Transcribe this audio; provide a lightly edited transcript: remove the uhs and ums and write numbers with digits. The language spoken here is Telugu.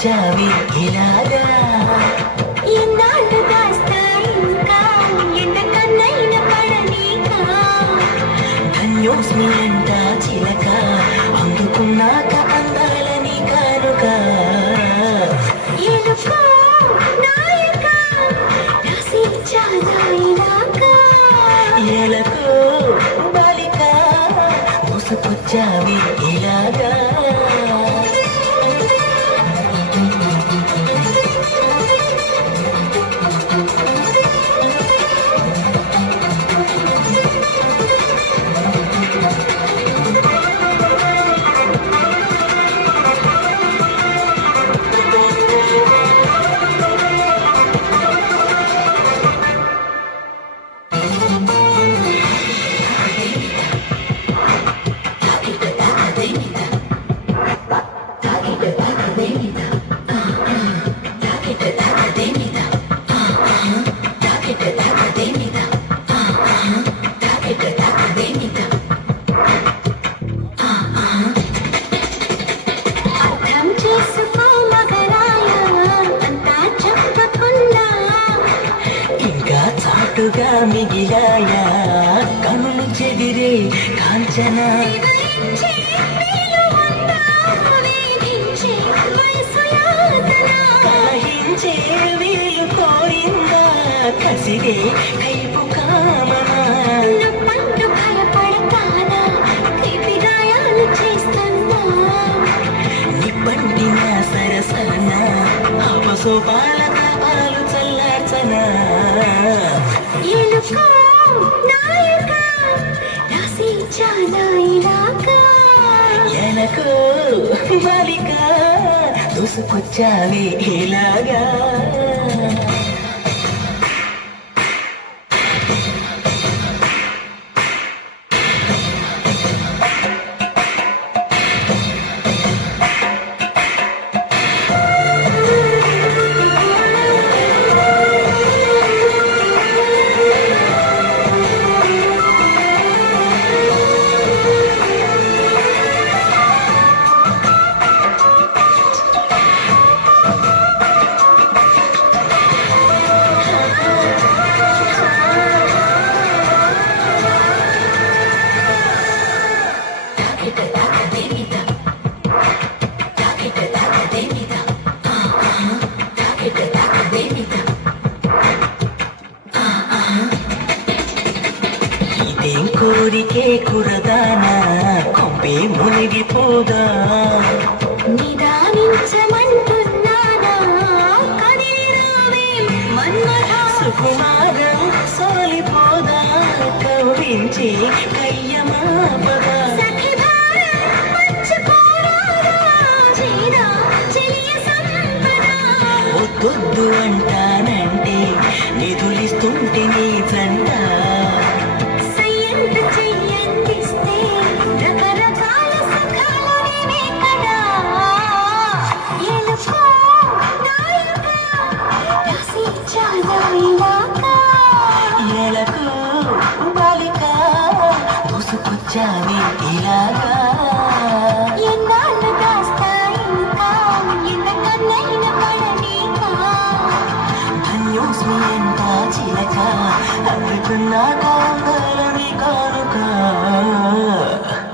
దూసుకొచ్చావి ఇలాగా ఎన్నాళ్ళు దాస్తా ఇంకా ఎంతకన్నైన పడనీకా ధన్యోస్మి అంట చిలక అందుకున్నాక అందాలని కానుక ఎలుకో నాయక రాసి చాలా ఇలాగా ఎలకు బాలిక దూసుకొచ్చావి ఇలాగా అర్థం చేసుకో మగరాయ అంతా చెప్పకుండా ఇంకా చాటుగా మిగిలాయా కనులు చెదిరే కాంచన వివరించే విలువంతా వేధించే వయసు యాతన కాహించే వీలు కోరిందా కసిరే కైపు కామనా నవ్వంటూ భయపడతానా తీపి గాయాలు చేస్తున్నా నిప్పంటిన సరసన అపసోపాల తాపాలు చల్లార్చనా ఎలుకో నాయక రాసి చాలా ఇలాగా ఎలకు బాలిక దూసుకొచ్చావి ఇలాగా ఇదేం కోరికే కురదానా కొంపే మునిగిపోదా నిదానించమంటున్నానా కదిలిరావేం మన్మథా సుకుమారం సోలిపోదా కౌరించే కయ్యమాపదా సఖి భారం మర్చిపోరాదా చేరా చెలియ సంపద వద్దొద్దు అంటానంటే నిధులిస్తుంటే నీ జంట సయ్యంత చెయ్యందిస్తే రకరకాల సుఖాలు నీవే కదా ఎలుకో నాయక రాసి చాలా ఇలాగా ఎలకు బాలిక దూసుకొచ్చావి ఇలాగా ఎన్నాళ్ళు దాస్తా ఇంకా ఎంతకన్నైన పడనీకా ధన్యోస్మి అంట చిలక అందుకున్నాక